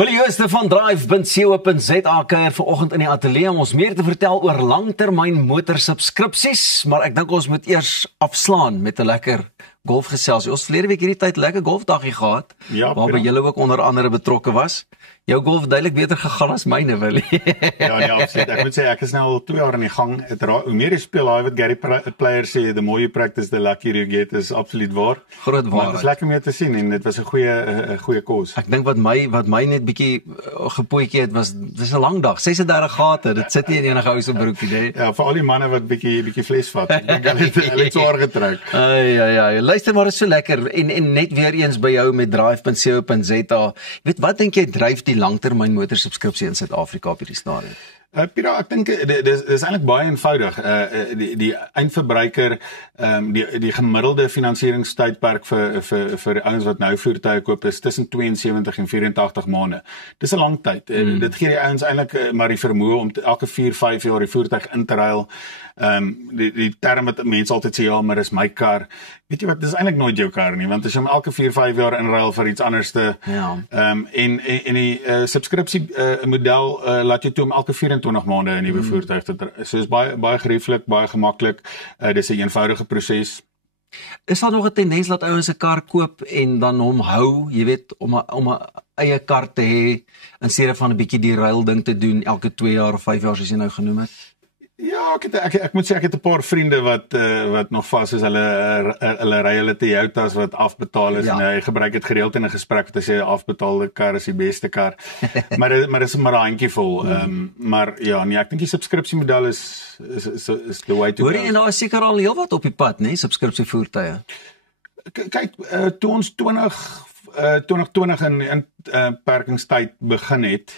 Willie Jooste van Drive.co.za kuier vanoggend in die ateljee om ons meer te vertel oor langtermyn motorsubskripsies, maar ek dink ons moet eers afslaan met 'n lekker golfgesels. Ons verlede week hierdie tyd lekker golfdagie gehad, waarby julle ook onder andere betrokke was. Jou golf duidelik beter gegaan as myne, Willie. Ja, nee, absoluut. Ek moet sê ek is nou al 2 jaar in die gang. Hoe meer jy speel, wat Gary Player sê, the more you practice, the luckier you get, is absoluut waar. Groot waarheid. Maar het is lekker om jou te sien en dit was 'n goeie kos. Ek dink wat my net bietjie gepootjie het was, dis 'n lang dag, 36 gate. Dit sit nie in enige ou se broekie nie. Ja, vir al die manne wat bietjie vlees vat. Ek dink hulle het swaar getrek. Ja. Luister maar, is so lekker en net weer eens by jou met Drive.co.za. Weet wat dink jy dryf die langtermyn motorsubskripsie in Suid-Afrika op hierdie stadium? Pira, ek dink dis eintlik baie eenvoudig. Die eindverbruiker, die gemiddelde finansieringstydperk vir ouens wat nou voertuie koop is tussen 72 en 84 maande. Dis 'n lang tyd. Dit gee die ouens eintlik maar die vermoë om elke 4-5 jaar die voertuig in te ruil. Die term wat mense altyd sê, ja, maar dis my kar. Weet jy wat, dis eintlik nooit jou kar nie, want as jy hom elke 4-5 jaar inruil vir iets anderste, en die subskripsie model laat jy toe om elke 24 maande 'n nuwe voertuig te dra. So is baie gerieflik, baie gemaklik. Dis 'n eenvoudige proses. Is daar nog 'n tendens dat ouens 'n kar koop en dan hom hou, jy weet, om 'n eie kar te hê in steede van 'n bietjie die ruil ding te doen elke 2 jaar of 5 jaar soos jy nou genoem het? Ja, ek moet sê ek het 'n paar vriende wat nog vas is. Hulle ry hulle Toyotas wat afbetaal is, en hy gebruik dit gereeld in 'n gesprek te sê afbetaalde kar is die beste kar. maar dis maar 'n handjievol. Maar ja, nee, ek dink die subskripsiemodel is the way to go. Hoor jy, en daar is seker al heelwat op die pad, né, subskripsievoertuie. Kyk, toe ons 2020 in perkingstyd begin het,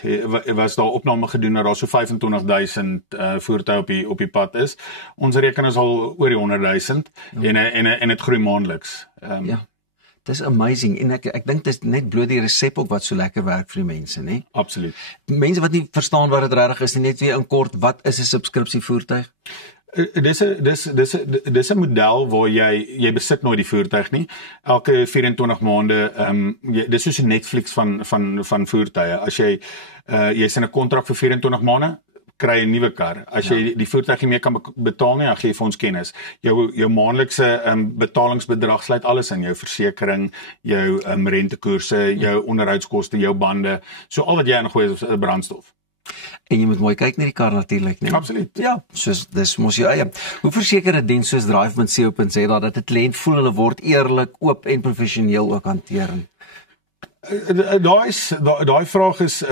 was daar opname gedoen dat daar so 25.000 voertuie op die pad is. Ons reken is al oor die 100.000 en het groei maandeliks. Ja, dis amazing en ek dink dis net bloot die resep ook wat so lekker werk vir die mense, né? Absoluut. Mense wat nie verstaan wat dit regtig is nie, net weer in kort, wat is 'n subskripsievoertuig? Dis 'n model waar jy besit nooit die voertuig nie. Elke 24 maande, dis soos 'n Netflix van voertuie. As jy's in 'n kontrak vir 24 maande, kry jy 'n nuwe kar. As jy die voertuig nie meer kan betaal nie, dan gee jy vir ons kennis. Jou maandelikse betalingsbedrag sluit alles in, jou versekering, jou rentekoerse, jou onderhoudskoste, jou bande. So al wat jy ingooi is brandstof. En jy moet mooi kyk na die kar natuurlik, nee. Absoluut. Ja, soos dis mos jou eie. Hoe verseker 'n diens soos Drive.co.za dat 'n kliënt voel hulle word eerlik, oop en professioneel ook hanteer? Daai vraag is,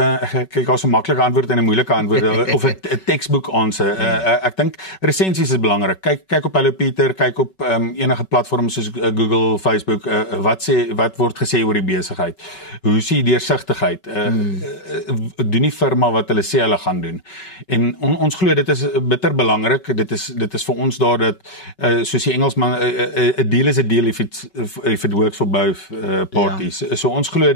kyk, daar's 'n maklike antwoord en 'n moeilike antwoord, of 'n textbook answer. Ek dink resensies is belangrik. Kyk op Hello Peter, kyk op enige platforms soos Google, Facebook, wat word gesê oor die besigheid? Hoe is die deursigtigheid? Doen die firma wat hulle sê hulle gaan doen? En ons glo dit is bitter belangrik. Dit is vir ons daar dat, soos die Engelsman, a deal is a deal if it works for both parties. So ons glo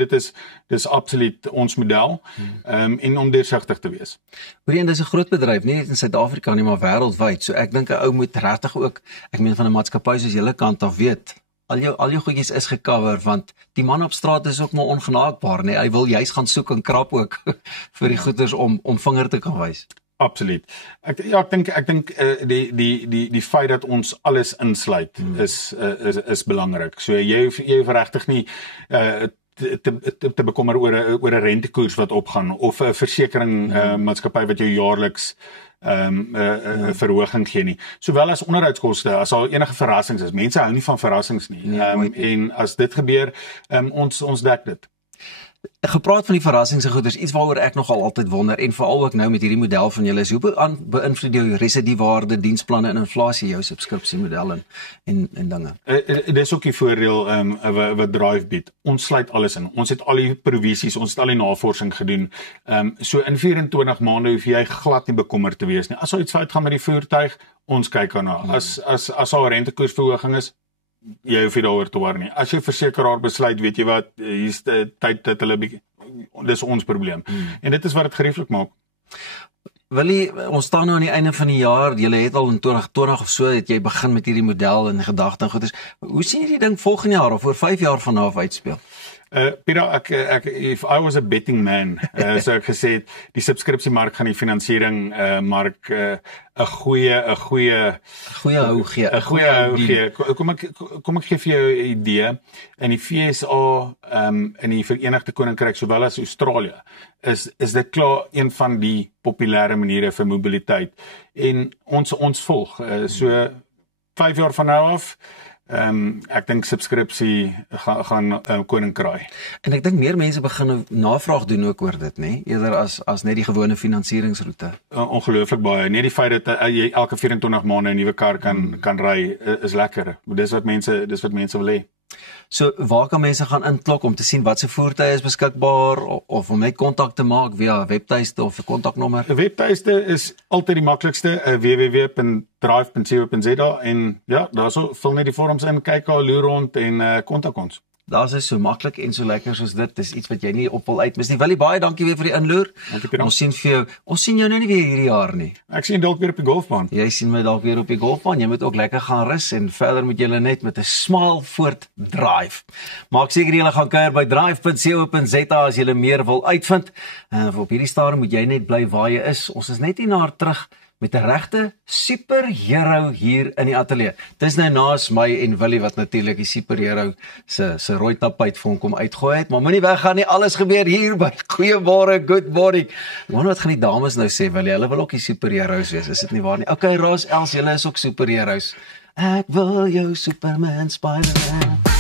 dis absoluut ons model, en om deursigtig te wees. Hoor, dis 'n groot bedryf, nie net in Suid-Afrika nie, maar wêreldwyd. So ek dink 'n ou moet regtig ook, ek meen van 'n maatskappy soos julle kant af weet, al jou goedjies is gecover, want die man op straat is ook maar ongenaakbaar, nee. Hy wil juist gaan soek en krap ook vir die goeders om vinger te kan wys. Absoluut. Ek dink die feit dat ons alles insluit is belangrik. So jy hoef regtig nie te bekommer oor 'n rentekoers wat opgaan, of 'n versekering maatskappy wat jou jaarliks verhoging gee nie. Sowel as onderhoudskoste, as al enige verrassings is. Mense hou nie van verrassings nie. En as dit gebeur, ons dek dit. Gepraat van die verrassings en goeders, iets waaroor ek nogal altyd wonder, en veral ook nou met hierdie model van julle, is hoe beïnvloed jou residuewaarde, diensplanne en inflasie jou subskripsiemodel en dinge? Dis ook die voordeel wat Drive bied. Ons sluit alles in. Ons het al die provisies, ons het al die navorsing gedoen. So in 24 maande hoef jy glad nie bekommerd te wees nie. As iets fout gaan met die voertuig, ons kyk daarna. As al rentekoersverhoging is, jy hoef nie daaroor te worry nie. As jy versekeraar besluit, weet jy wat, hier's tyd dat hulle dis ons probleem. En dit is wat dit gerieflik maak. Willie, ons staan nou aan die einde van die jaar. Julle het al in 2020 of so, het jy begin met hierdie model en gedagte en goeders. Hoe sien jy die ding volgende jaar of oor 5 jaar vanaf uitspeel? Pieter, if I was a betting man, so ek gesê het, die subskripsiemark gaan die finansiering mark 'n goeie hou gee. Kom ek gee vir jou 'n idee. In die VSA, in die Verenigde Koninkryk sowel as Australië, is dit klaar een van die populêre maniere vir mobiliteit. En ons volg, so 5 jaar van nou af, ek dink subskripsie gaan koning kraai. En ek dink meer mense begin navraag doen ook oor dit, nê? Eerder as net die gewone finansieringsroete. Ongelooflik baie. Net die feit dat jy elke 24 maande 'n nuwe kar kan ry, is lekker. Dis wat mense wil hê. So, waar kan mense gaan inklok om te sien wat se voertuie is beskikbaar of om net kontak te maak via webtuiste of 'n kontaknommer? 'n Webtuiste is altyd die maklikste, www.drive.co.za en ja, daarso vul net die vorms in, kyk al loer rond en kontak ons. Daar is so maklik en so lekker soos dit. Dis iets wat jy nie op wil uitmis nie. Willie, baie dankie weer vir die inloer. Ons sien vir jou. Ons sien jou nou nie weer hierdie jaar nie. Ek sien dalk weer op die golfbaan. Jy sien my dalk weer op die golfbaan. Jy moet ook lekker gaan rus en verder moet julle net met 'n smile voort drive. Maak seker julle gaan kuier by drive.co.za as julle meer wil uitvind. En op hierdie stadium moet jy net bly waar jy is. Ons is net hier na terug met 'n regte superhero hier in die ateljee. Dis nou naas my en Willie wat natuurlik die superhero se rooi tapuit vir hom kom uitgooi het, maar moenie weggaan nie, alles gebeur hier by Goeiemôre, good morning. Wat gaan die dames nou sê, Willie? Hulle wil ook die superheroes wees, is dit nie waar nie? Okay, Ros, Els, julle is ook superheroes. Ek wil jou Superman, Spider-Man.